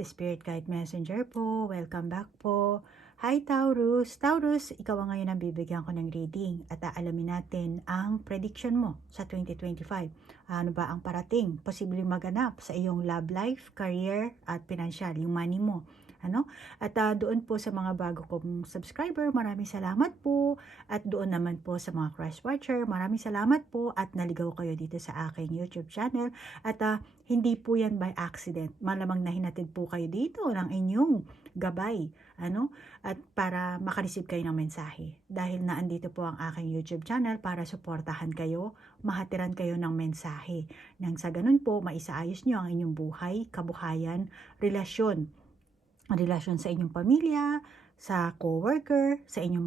guys, Spirit Guide Messenger po. Welcome back po. Hi Taurus. Taurus, ikaw ang ngayon ang bibigyan ko ng reading at aalamin natin ang prediction mo sa 2025. Ano ba ang parating? Posibleng maganap sa iyong love life, career at financial, yung money mo. At doon po sa mga bago kong subscriber, maraming salamat po. At doon naman po sa mga crush watcher, maraming salamat po at naligaw kayo dito sa aking YouTube channel. At hindi po yan by accident. Malamang na hinatid po kayo dito ng inyong gabay. At para makareceive kayo ng mensahe. Dahil naandito po ang aking YouTube channel para suportahan kayo, mahatiran kayo ng mensahe. Nang sa ganun po, maisaayos nyo ang inyong buhay, kabuhayan, relasyon sa inyong pamilya, sa co-worker, sa inyong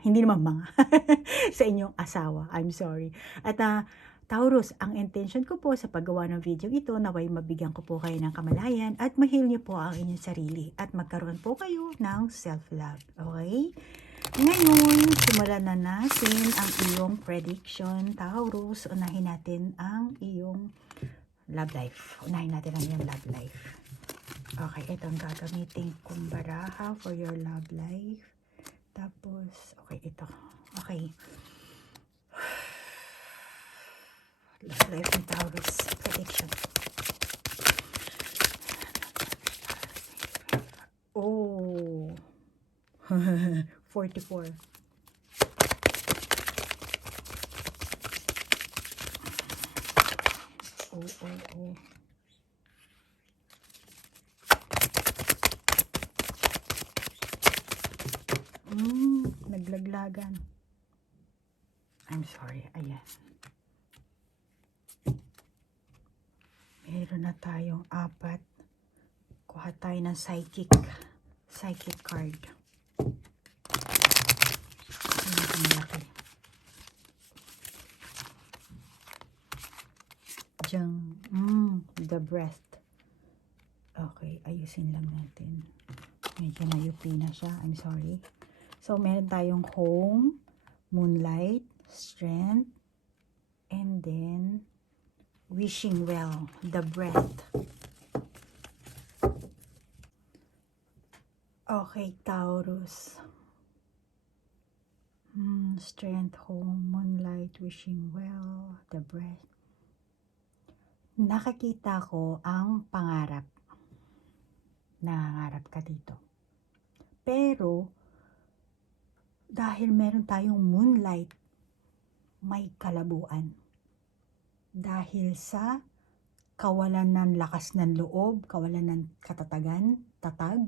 hindi naman mga, sa inyong asawa. I'm sorry. At Taurus, ang intention ko po sa paggawa ng video ito, naway mabigyan ko po kayo ng kamalayan at mahil niyo po ang inyong sarili at magkaroon po kayo ng self-love. Okay? Ngayon, simulan na natin ang iyong prediction, Taurus. Unahin natin ang iyong love life. Okay, ito ang gagamitin kong baraha for your love life. Tapos, okay, ito. Okay. Love life ng Taurus. Prediction. Oh. 44. Oh. Naglaglagan. I'm sorry. Ayan. Meron na tayong 4. Kuha tayo ng psychic card. Ayan, malaki. The breath. Okay, ayusin lang natin. Medyo nayupi na siya. I'm sorry. So, meron tayong home, moonlight, strength, and then wishing well, the breath. Okay, Taurus. Strength, home, moonlight, wishing well, the breath. Nakikita ko ang pangarap. Nangangarap ka dito. Pero, dahil meron tayong moonlight, may kalabuan. Dahil sa kawalan ng lakas ng loob, kawalan ng tatag,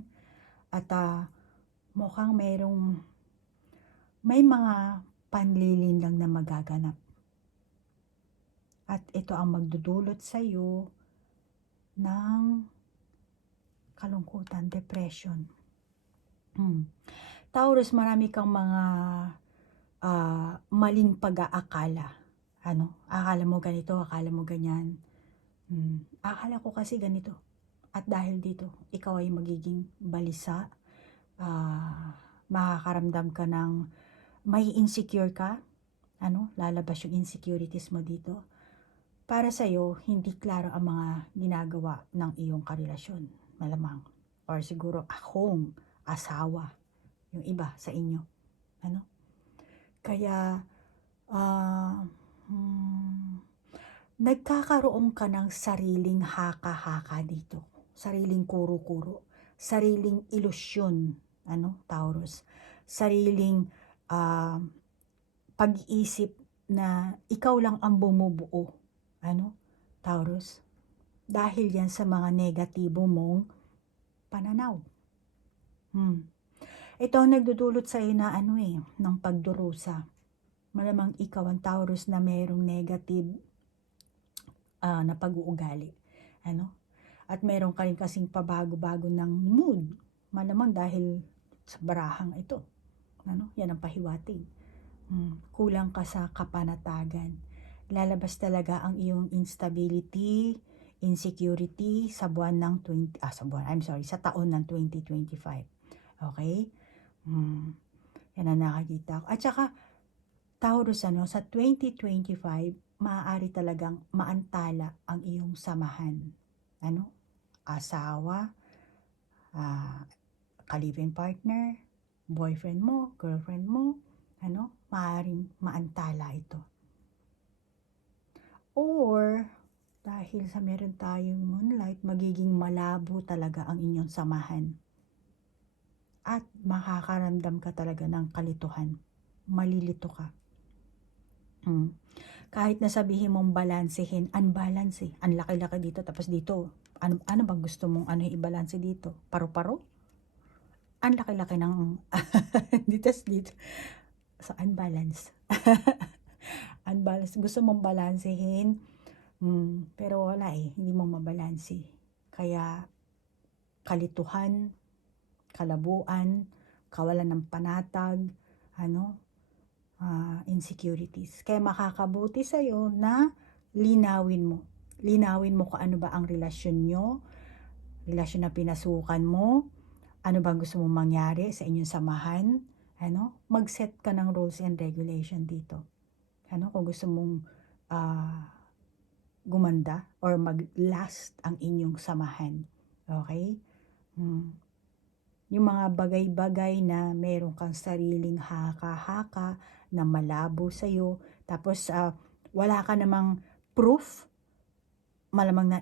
at mukhang may mga panlilin lang na magaganap. At ito ang magdudulot sa iyo ng kalungkutan, depression. Taurus, marami kang mga maling pag-aakala. Akala mo ganito, akala mo ganyan. Akala ko kasi ganito. At dahil dito, ikaw ay magiging balisa. Makakaramdam ka ng may insecure ka. Lalabas yung insecurities mo dito. Para sa'yo, hindi klaro ang mga ginagawa ng iyong karelasyon. Malamang. Or siguro akong asawa. Yung iba sa inyo. Kaya, nagkakaroon ka ng sariling haka-haka dito. Sariling kuro-kuro. Sariling ilusyon. Taurus. Sariling pag-iisip na ikaw lang ang bumubuo. Taurus. Dahil yan sa mga negatibo mong pananaw. Ito ang nagdudulot sa iyo na ng pagdurusa. Malamang ikaw ang Taurus na mayroong negative na pag-uugali. At meron ka rin kasing pabago-bago ng mood. Malamang dahil sa barahang ito. Yan ang pahiwatig. Kulang ka sa kapanatagan. Lalabas talaga ang iyong instability, insecurity sa sa taon ng 2025. Okay? Yan ang nakakita ko. At saka, Taurus, sa 2025, maaari talagang maantala ang iyong samahan. asawa, ka-live-in partner, boyfriend mo, girlfriend mo, maaaring maantala ito. Or, dahil sa meron tayong moonlight, magiging malabo talaga ang inyong samahan. At makakaramdam ka talaga ng kalituhan. Malilito ka. Kahit na sabihin mong balansehin, unbalance eh. Ang laki-laki dito, tapos dito, ano bang gusto mong i-balance dito? Paro-paro? Ang laki-laki ng dito. So, unbalance. Unbalance. Gusto mong balansehin, pero wala hindi mo mabalanse. Kaya, kalituhan, kalabuan, kawalan ng panatag, insecurities. Kaya makakabuti sa'yo na linawin mo. Linawin mo kung ano ba ang relasyon nyo, relasyon na pinasukan mo, ano bang gusto mong mangyari sa inyong samahan, mag-set ka ng rules and regulation dito. Kung gusto mong gumanda or mag-last ang inyong samahan. Okay? Yung mga bagay-bagay na meron kang sariling haka-haka na malabo sa'yo, tapos wala ka namang proof, malamang na,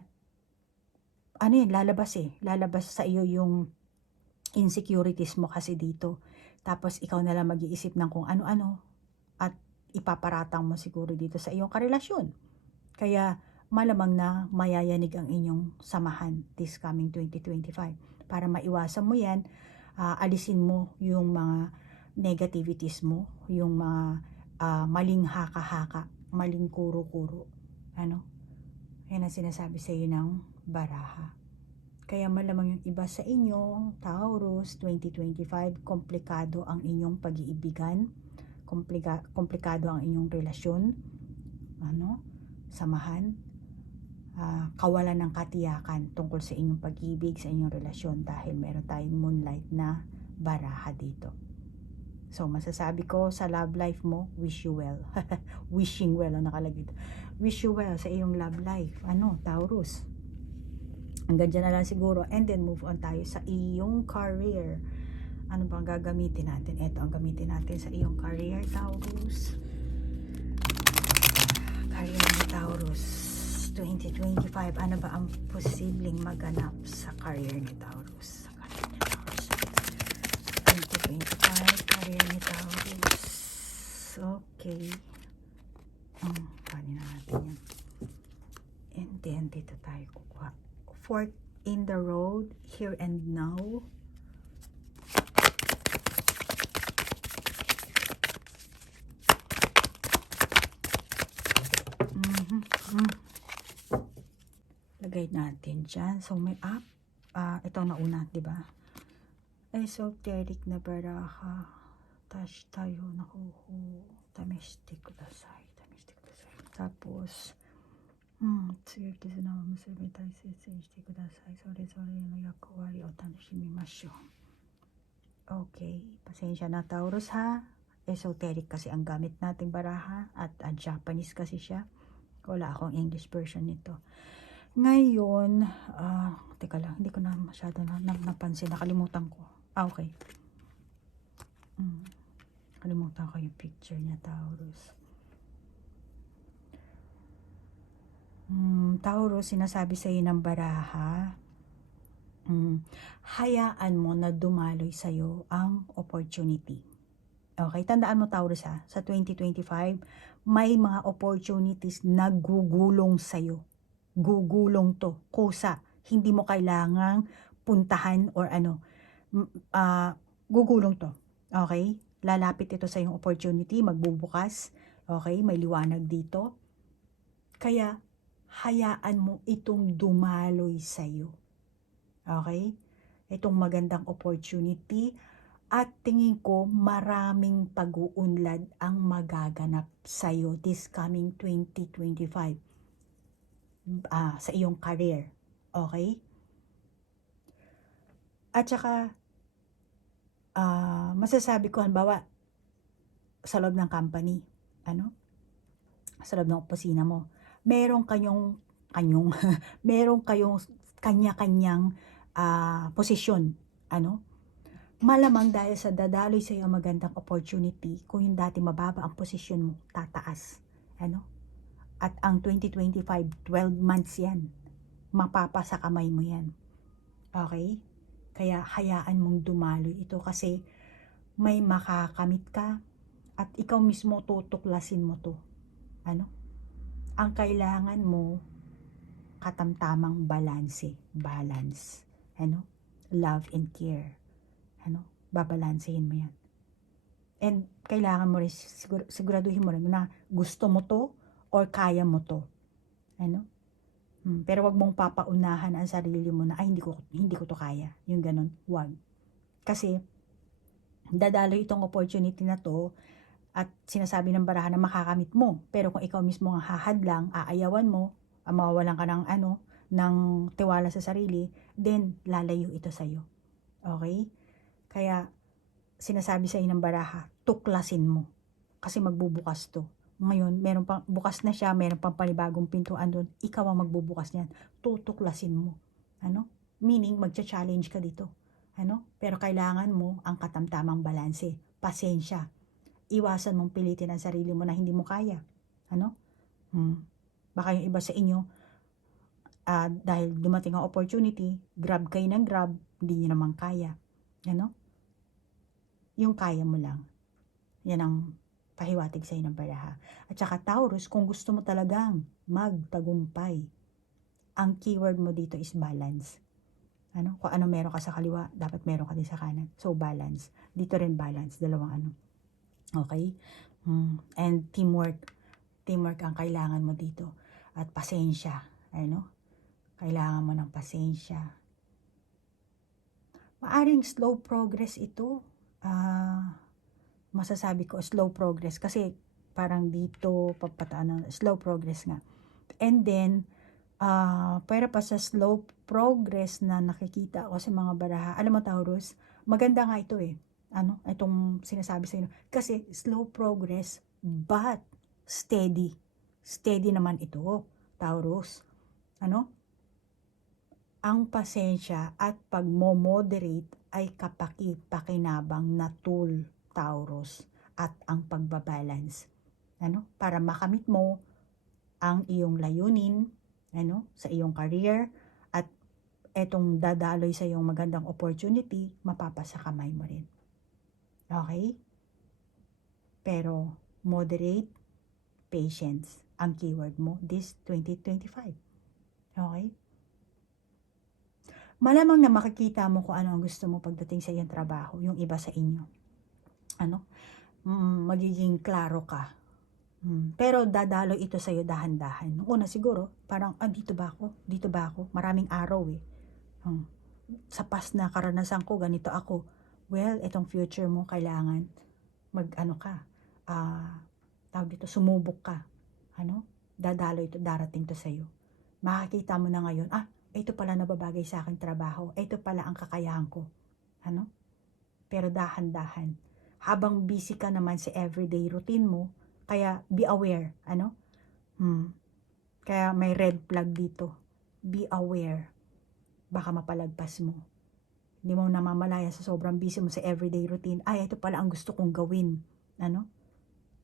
lalabas sa iyo yung insecurities mo kasi dito. Tapos ikaw na lang mag-iisip ng kung ano-ano at ipaparatang mo siguro dito sa iyong karelasyon. Kaya malamang na mayayanig ang inyong samahan this coming 2025. Para maiwasan mo yan, alisin mo yung mga negativities mo, yung mga maling haka-haka, maling kuro-kuro. Yan ang sinasabi sa iyo ng baraha. Kaya malamang yung iba sa inyo, Taurus, 2025, komplikado ang inyong pag-iibigan, komplikado ang inyong relasyon, samahan, kawalan ng katiyakan tungkol sa inyong pag-ibig, sa inyong relasyon dahil meron tayong moonlight na baraha dito. So, masasabi ko sa love life mo, wish you well. Wishing well ang nakalagay dito. Wish you well sa iyong love life. Taurus. Hanggang dyan na lang siguro. And then move on tayo sa iyong career. Ano bang gagamitin natin? Ito ang gamitin natin sa iyong career, Taurus. Career ni Taurus 2025. Ano ba ang posibleng maganap sa career ni Taurus? 2025, career ni Taurus. Okay. Paano natin yan? And then, dito tayo kukuha. Fork in the road, here and now. Lagay natin dyan. So, may up. Ito nauna, di ba? Esoteric na baraha. Tash tayo, nakuho. Tamestik kudasai. Tapos, tsuyuki na musubi taisei shite kudasai. Sore-sore no yakuwari o tanashimimashou. Okay. Pasensya na, Taurus, ha? Esoteric kasi ang gamit nating baraha. At Japanese kasi siya. Wala akong English version nito. Ngayon, teka lang, hindi ko na masyado napansin. Nakalimutan ko. Okay. Nakalimutan ko yung picture niya, Taurus. Taurus, sinasabi sa iyo ng baraha, hayaan mo na dumaloy sa iyo ang opportunity. Okay, tandaan mo, Taurus, ha, sa 2025, may mga opportunities na gugulong sa iyo. Gugulong to, kusa. Hindi mo kailangang puntahan or gugulong to. Okay? Lalapit ito sa iyong opportunity, magbubukas. Okay? May liwanag dito. Kaya, hayaan mo itong dumaloy sa iyo. Okay? Itong magandang opportunity. At tingin ko, maraming pag-uunlad ang magaganap sa iyo this coming 2025. Sa iyong career. Okay? At saka, masasabi ko, halimbawa, sa loob ng company, sa loob ng opisina mo, meron kayong kanya-kanyang posisyon, ano? Malamang dahil sa dadaloy sa iyo magandang opportunity, kung yung dati mababa ang posisyon mo, tataas, ano? At ang 2025, 12 months yan. Mapapasa kamay mo yan. Okay? Kaya hayaan mong dumaloy ito kasi may makakamit ka at ikaw mismo tutuklasin mo to. Ano? Ang kailangan mo, katamtamang balance. Ano? Love and care. Ano? Babalansehin mo yan. And kailangan mo rin, siguraduhin mo rin na gusto mo to or kaya mo to. Ano? Pero wag mong papaunahan ang sarili mo na, ay, hindi ko to kaya. Yung ganun, wag. Kasi, dadalo itong opportunity na to at sinasabi ng barahan na makakamit mo. Pero kung ikaw mismo ang hahadlang, aayawan mo, mawawalan ka ng tiwala sa sarili, then lalayo ito sa'yo. Okay? Kaya, sinasabi sa ng baraha, tuklasin mo. Kasi magbubukas to. Ngayon, meron pang, bukas na siya, meron pang panibagong pintuan doon, ikaw ang magbubukas niyan. Tutuklasin mo. Ano? Meaning, magcha-challenge ka dito. Ano? Pero kailangan mo ang katamtamang balanse. Pasensya. Iwasan mong pilitin ang sarili mo na hindi mo kaya. Ano? Baka yung iba sa inyo, dahil dumating ang opportunity, grab kayo ng grab, hindi nyo naman kaya. Ano? Yung kaya mo lang. Yan ang pahiwatig sa'yo ng baraha. At saka Taurus, kung gusto mo talagang magtagumpay, ang keyword mo dito is balance. Ano? Kung ano meron ka sa kaliwa, dapat meron ka din sa kanan. So, balance. Dito rin balance. Dalawang ano. Okay? And teamwork. Teamwork ang kailangan mo dito. At pasensya. Ano? Kailangan mo ng pasensya. Maaring slow progress ito. Masasabi ko slow progress kasi parang dito papataan, slow progress nga. And then pero pa sa slow progress na nakikita ko sa mga baraha, alam mo Taurus, maganda nga ito ano, itong sinasabi sa inyo kasi slow progress but steady naman ito, Taurus. Ano? Ang pasensya at pagmo-moderate ay kapaki-pakinabang na tool, Taurus, at ang pagbabalance. Ano? Para makamit mo ang iyong layunin, ano, sa iyong career, at etong dadaloy sa iyong magandang opportunity, mapapasa kamay mo rin. Okay? Pero moderate, patience ang keyword mo this 2025. Okay? Malamang na makikita mo kung ano ang gusto mo pagdating sa iyong trabaho, yung iba sa inyo. Ano? Magiging klaro ka. Pero dadalo ito sa iyo dahan-dahan. Nung una siguro, parang, dito ba ako? Maraming araw sa past na karanasan ko, ganito ako. Well, itong future mo, kailangan tawag dito, sumubok ka. Ano? Dadalo ito, darating to sa iyo. Makikita mo na ngayon, ito pala nababagay sa aking trabaho. Ito pala ang kakayahan ko. Ano? Pero dahan-dahan. Habang busy ka naman sa everyday routine mo, kaya be aware. Ano? Kaya may red flag dito. Be aware. Baka mapalagpas mo. Hindi mo namamalaya sa sobrang busy mo sa everyday routine. Ito pala ang gusto kong gawin. Ano?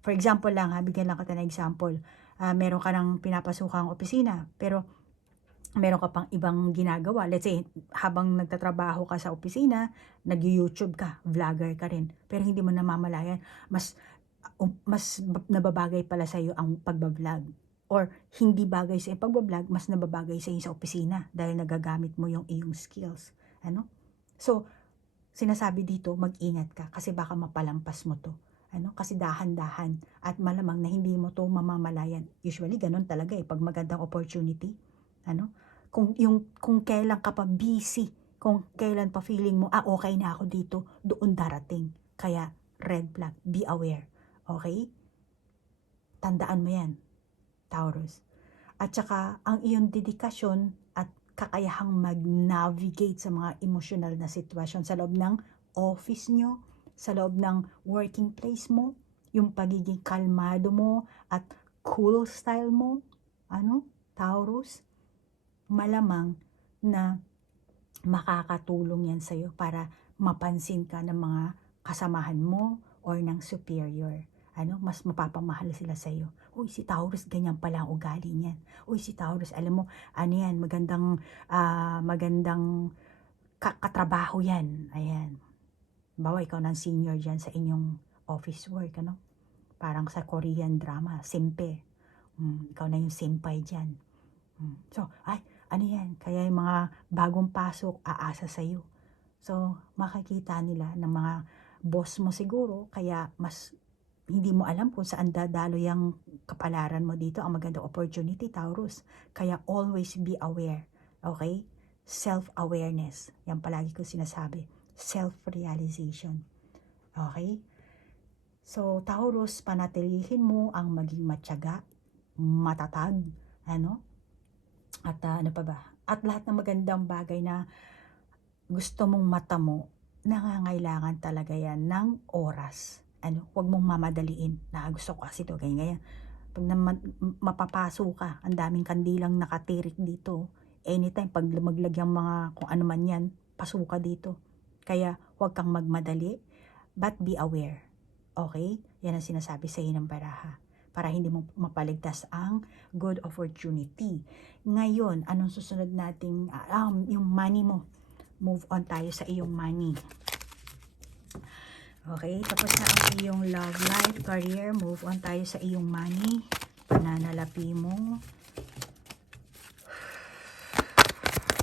For example lang, bigyan lang kita ng example. Meron ka ng pinapasukang opisina, pero meron ka pang ibang ginagawa. Let's say, habang nagtatrabaho ka sa opisina, nag-YouTube ka, vlogger ka rin. Pero hindi mo namamalayan, mas nababagay pala sa iyo ang pagbablog. Or hindi bagay sa iyong pagbablog, mas nababagay sa iyo sa opisina dahil nagagamit mo yung iyong skills. Ano? So, sinasabi dito, mag-ingat ka kasi baka mapalampas mo to. Ano? Kasi dahan-dahan at malamang na hindi mo to mamamalayan. Usually, ganun talaga pag magandang opportunity. Ano? Kung kailan ka pa busy, kung kailan pa feeling mo, okay na ako dito, doon darating. Kaya, red flag, be aware. Okay? Tandaan mo yan, Taurus. At saka, ang iyong dedikasyon at kakayahang mag-navigate sa mga emosyonal na sitwasyon sa loob ng office nyo, sa loob ng working place mo, yung pagiging kalmado mo at cool style mo, Taurus, malamang na makakatulong yan sa'yo para mapansin ka ng mga kasamahan mo or ng superior. Mas mapapamahal sila sa'yo. Uy, si Taurus, ganyan pala ang ugali niyan. Uy, si Taurus, alam mo, yan, magandang katrabaho yan. Ayan. Bawa, ikaw ng senior dyan sa inyong office work, Parang sa Korean drama, simpe. Ikaw na yung senpai dyan. So, yan? Kaya yung mga bagong pasok, aasa sa'yo. So, makikita nila ng mga boss mo siguro, kaya mas hindi mo alam kung saan dadalo yung kapalaran mo dito, ang magandang opportunity, Taurus. Kaya always be aware, okay? Self-awareness, yan palagi ko sinasabi. Self-realization, okay? So, Taurus, panatilihin mo ang maging matyaga, matatag, at ano pa ba? At lahat ng magandang bagay na gusto mong mata mo, nangangailangan talaga yan ng oras. Huwag mong mamadaliin. Gusto ko kasi ito, ganyan. Pag mapapaso ka, ang daming kandilang nakatirik dito. Anytime, pag lumaglag yung mga kung ano man yan, paso ka dito. Kaya, huwag kang magmadali, but be aware. Okay? Yan ang sinasabi sa iyo ng baraha. Para hindi mo mapaligtas ang good opportunity. Ngayon, anong susunod nating, yung money mo. Move on tayo sa iyong money. Okay, tapos na ang iyong love life, career. Move on tayo sa iyong money. Pananalapi mo.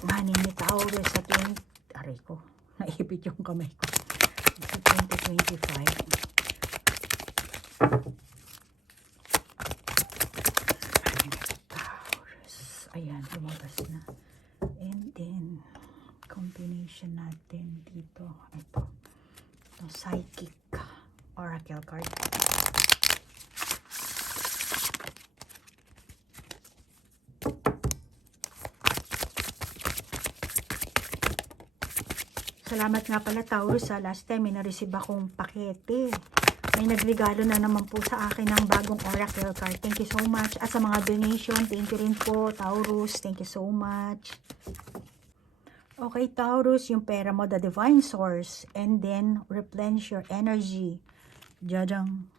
Money ni Taurus sa 20... Aray ko, naipit yung kamay ko. Sa 2025. Ayan, lumabas na. And then, combination natin dito. Ito. Psychic Oracle card. Salamat nga pala, Taurus. Last time, may na-receive akong pakete. May nagregalo na naman po sa akin ng bagong Oracle card. Thank you so much. At sa mga donation, thank you rin po, Taurus. Thank you so much. Okay, Taurus, yung pera mo, the divine source. And then, replenish your energy. Jajang.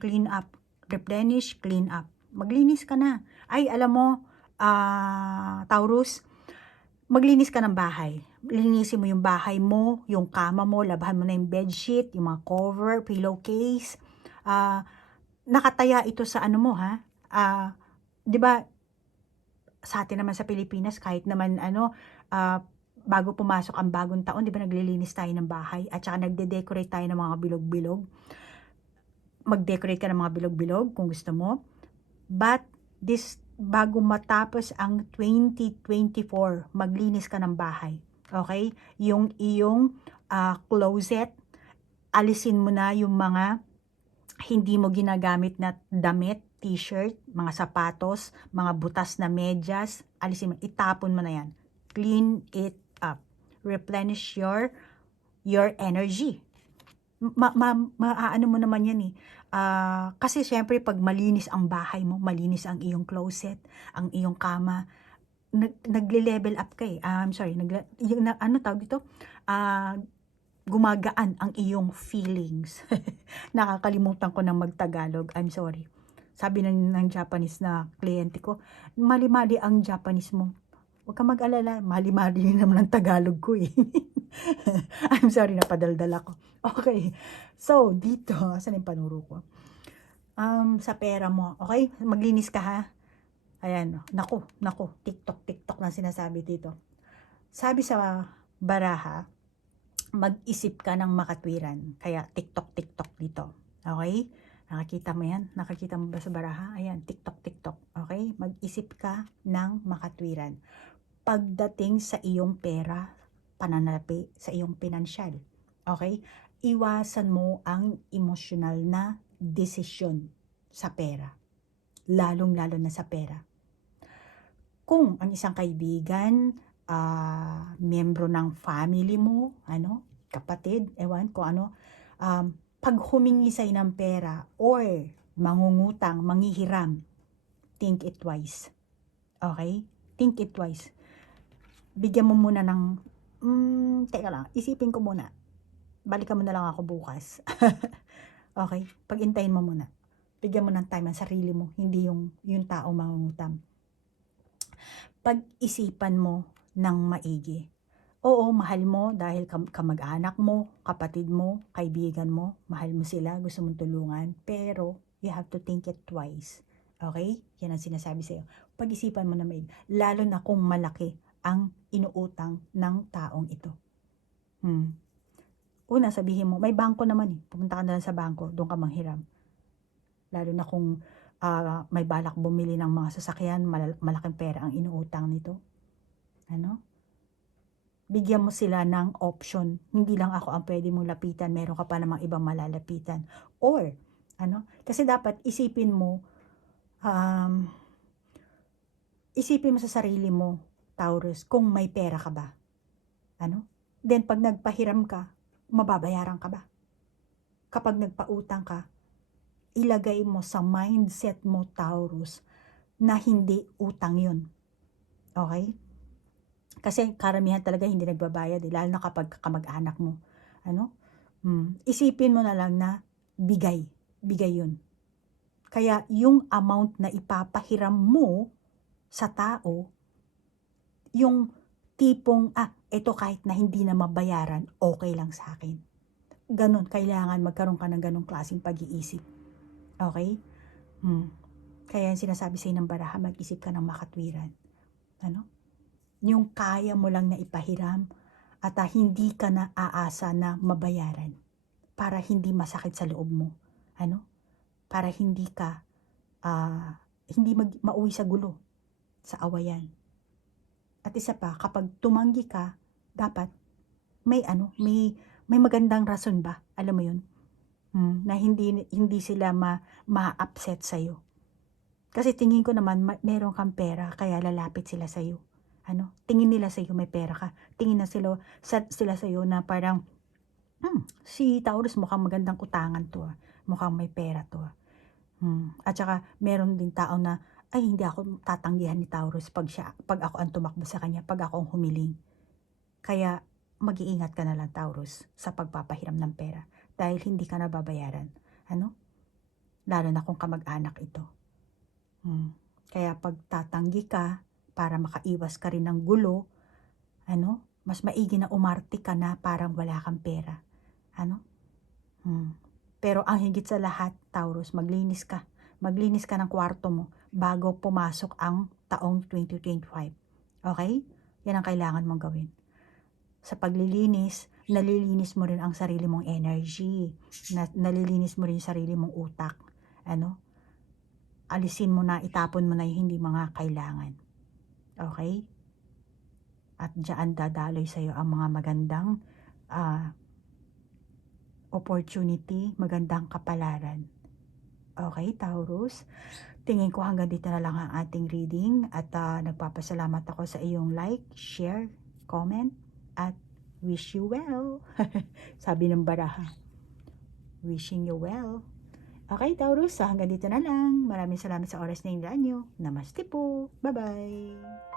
Clean up. Replenish, clean up. Maglinis ka na. Ay, alam mo, Taurus, maglinis ka ng bahay. Linisin mo yung bahay mo, yung kama mo, labahan mo na yung bedsheet, yung mga cover, pillowcase. Nakataya ito sa ano mo, ha? 'Di ba, sa atin naman sa Pilipinas, kahit naman bago pumasok ang bagong taon, 'di ba naglilinis tayo ng bahay at saka nagde-decorate tayo ng mga bilog-bilog. Mag-decorate ka ng mga bilog-bilog kung gusto mo. But bago matapos ang 2024, maglinis ka ng bahay. Okay? Yung iyong closet, alisin mo na yung mga hindi mo ginagamit na damit, t-shirt, mga sapatos, mga butas na medyas, alisin mo, itapon mo na yan. Clean it up. Replenish your energy. Maano mo naman yan kasi syempre pag malinis ang bahay mo, malinis ang iyong closet, ang iyong kama, nagle-level up ka tawag dito? Gumagaan ang iyong feelings. Nakakalimutan ko ng magtagalog. I'm sorry. Sabi ng Japanese na kliyente ko, mali-mali ang Japanese mo. Huwag kang mag-alala, mali-mali naman ang Tagalog ko I'm sorry, napadaldal ako. Okay. So, dito, saan yung panuro ko? Sa pera mo, okay? Maglinis ka, ha? Ayan, naku, TikTok na sinasabi dito. Sabi sa baraha, mag-isip ka ng makatwiran. Kaya TikTok dito. Okay? Nakakita mo yan? Nakakita mo ba sa baraha? Ayan, TikTok. Okay? Mag-isip ka ng makatwiran. Pagdating sa iyong pera, pananalapi sa iyong pinansyal. Okay? Iwasan mo ang emosyonal na desisyon sa pera. Lalong-lalo na sa pera. Kung ang isang kaibigan, miyembro ng family mo, kapatid, ewan ko pag humingi sa'yo ng pera or mangungutang, manghihiram, think it twice. Okay? Think it twice. bigyan mo muna ng, teka lang, isipin ko muna. Balikan mo na lang ako bukas. Okay? Pag-intayin mo muna. Bigyan mo ng time ang sarili mo, hindi yung taong mangungutang. Pag-isipan mo ng maigi. Oo, mahal mo dahil kamag-anak mo, kapatid mo, kaibigan mo, mahal mo sila, gusto mong tulungan, pero you have to think it twice. Okay? Yan ang sinasabi sa'yo. Pag-isipan mo na maigi, lalo na kung malaki ang inuutang ng taong ito. Una, sabihin mo, may bangko naman eh. Pumunta ka na lang sa bangko, doon ka manghiram. Lalo na kung may balak bumili ng mga sasakyan, malaking pera ang inuutang nito. Ano? Bigyan mo sila ng option. Hindi lang ako ang pwede mong lapitan, meron ka pa namang ibang malalapitan. Or, kasi dapat isipin mo sa sarili mo, Taurus, kung may pera ka ba. Then, pag nagpahiram ka, mababayaran ka ba? Kapag nagpautang ka, ilagay mo sa mindset mo, Taurus, na hindi utang yun. Okay? Kasi karamihan talaga hindi nagbabayad, lalo na kapag kamag-anak mo. Isipin mo na lang na bigay yun. Kaya yung amount na ipapahiram mo sa tao, yung tipong, ito kahit na hindi na mabayaran, okay lang sa akin. Ganon, kailangan magkaroon ka ng ganong klaseng pag-iisip. Okay? Kaya sinasabi sa'yo ng baraha, mag-isip ka ng makatwiran. Yung kaya mo lang na ipahiram at hindi ka na aasa na mabayaran para hindi masakit sa loob mo. Para hindi ka hindi mauwi sa gulo, sa awayan. At isa pa, kapag tumanggi ka, dapat may magandang rason ba? Alam mo yun? Na hindi sila ma-upset sa'yo. Kasi tingin ko naman, meron kang pera, kaya lalapit sila sa'yo. Tingin nila sa'yo may pera ka. Tingin na sila sa'yo na parang, si Taurus mukhang magandang utangan to. Mukhang may pera to. At saka, meron din tao na, ay hindi ako tatanggihan ni Taurus pag ako ang tumakbo sa kanya, pag ako ang humiling. Kaya, mag-iingat ka na lang, Taurus, sa pagpapahiram ng pera. Dahil hindi ka nababayaran. Lalo na kung kamag-anak ito. Kaya pag tatanggi ka, para makaiwas ka rin ng gulo, mas maigi na umarte ka na parang wala kang pera. Pero ang higit sa lahat, Taurus, maglinis ka. Maglinis ka ng kwarto mo bago pumasok ang taong 2025. Okay? Yan ang kailangan mong gawin. Sa paglilinis, nalilinis mo rin ang sarili mong energy. Nalilinis mo rin yung sarili mong utak. Alisin mo na, itapon mo na yung hindi mga kailangan. Okay? At diyan dadaloy sa'yo ang mga magandang opportunity, magandang kapalaran. Okay, Taurus? Tingin ko hanggang dito na lang ang ating reading at nagpapasalamat ako sa iyong like, share, comment, at wish you well. Sabi ng baraha. Wishing you well. Okay, Taurus, hanggang dito na lang. Maraming salamat sa oras na inila nyo. Namaste po. Bye-bye.